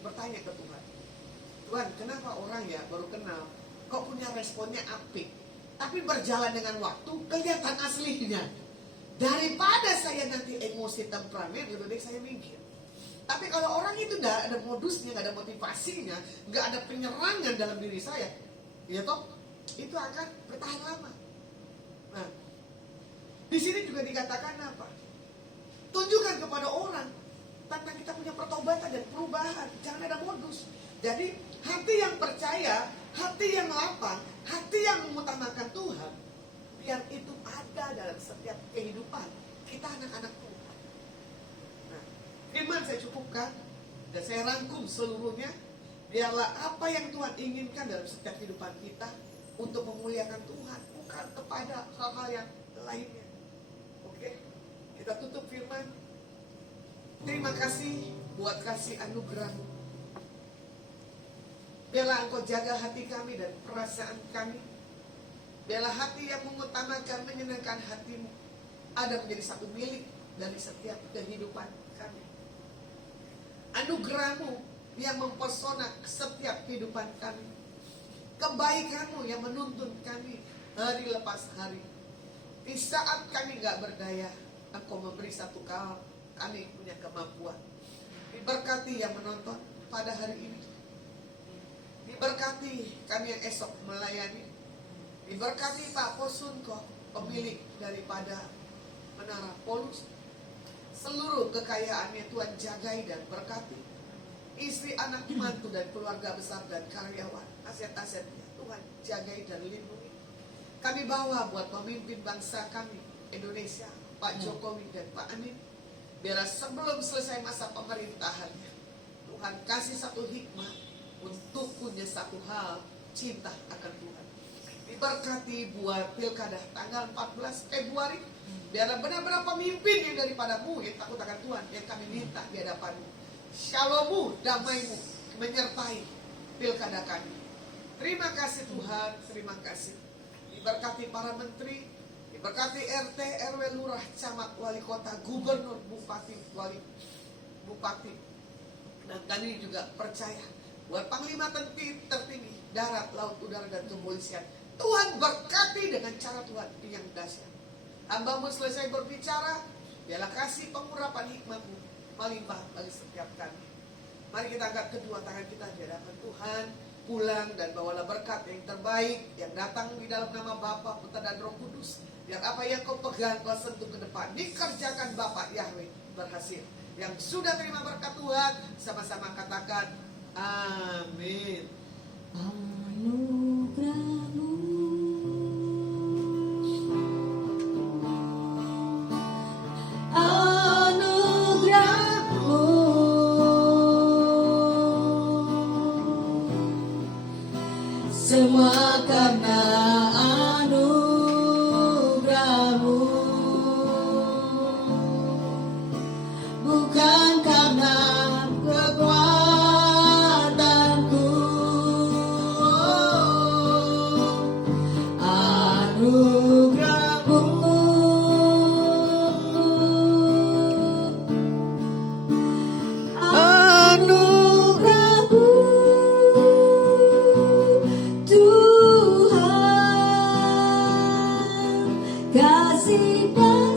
bertanya ke Tuhan, Tuhan kenapa orang ya baru kenal kok punya responnya apik, tapi berjalan dengan waktu kelihatan aslinya. Daripada saya nanti emosi temperamen, lebih baik saya minggir. Tapi kalau orang itu nggak ada modusnya, nggak ada motivasinya, nggak ada penyerangan dalam diri saya, ya toh, itu akan bertahan lama. Nah, di sini juga dikatakan apa? Tunjukkan kepada orang tentang kita punya pertobatan dan perubahan. Jangan ada modus. Jadi hati yang percaya, hati yang lapang, hati yang mengutamakan Tuhan, biar itu ada dalam setiap kehidupan kita anak-anak Tuhan. Nah, firman saya cukupkan dan saya rangkum seluruhnya. Biarlah apa yang Tuhan inginkan dalam setiap kehidupan kita untuk memuliakan Tuhan, bukan kepada hal-hal yang lainnya. Oke, kita tutup firman. Terima kasih buat kasih anugerah-Mu. Biarlah Engkau jaga hati kami dan perasaan kami. Biarlah hati yang mengutamakan, menyenangkan hati-Mu ada menjadi satu milik dari setiap kehidupan kami. Anugerah-Mu yang mempesona setiap kehidupan kami. Kebaikan-Mu yang menuntun kami hari lepas hari. Di saat kami gak berdaya, Engkau memberi satu hal, kami punya kemampuan. Diberkati yang menonton pada hari ini. Diberkati kami yang esok melayani. Diberkati Pak Posunko, pemilik daripada Menara Polus. Seluruh kekayaannya Tuhan jagai dan berkati. Istri, anak, mantu dan keluarga besar dan karyawan, aset-asetnya Tuhan jagai dan lindungi. Kami bawa buat pemimpin bangsa kami, Indonesia, Pak Jokowi dan Pak Amin. Biar sebelum selesai masa pemerintahannya, Tuhan kasih satu hikmah untuk punya satu hal, cinta akan Tuhan. Diberkati buat pilkada tanggal 14 Februari. Biar benar-benar pemimpin yang daripada-Mu yang takut akan Tuhan, yang kami minta di hadapan-Mu. Shalom-Mu, damai-Mu menyertai pilkada kami. Terima kasih Tuhan, terima kasih. Diberkati para menteri, Diberkati RT, RW, lurah, camat, wali kota, gubernur, bupati, bupati. Dan kami juga percaya buat panglima tertinggi darat, laut, udara, dan kepolisian. Tuhan berkati dengan cara Tuhan yang dahsyat. Hambamu selesai berbicara, biarlah kasih pengurapan hikmatmu melimpah bagi setiap kami. Mari kita angkat kedua tangan kita di hadapan Tuhan, pulang dan bawalah berkat yang terbaik yang datang di dalam nama Bapa, Putra, dan Roh Kudus. Biar apa yang kau pegang, kau sentuh ke depan, dikerjakan Bapa Yahweh berhasil. Yang sudah terima berkat Tuhan, sama-sama katakan amin. Anugerahmu anugerahmu semua karena anugerahmu, bukan karena kekuatanku. Anugerahmu, anugerahmu Tuhan, kasih dan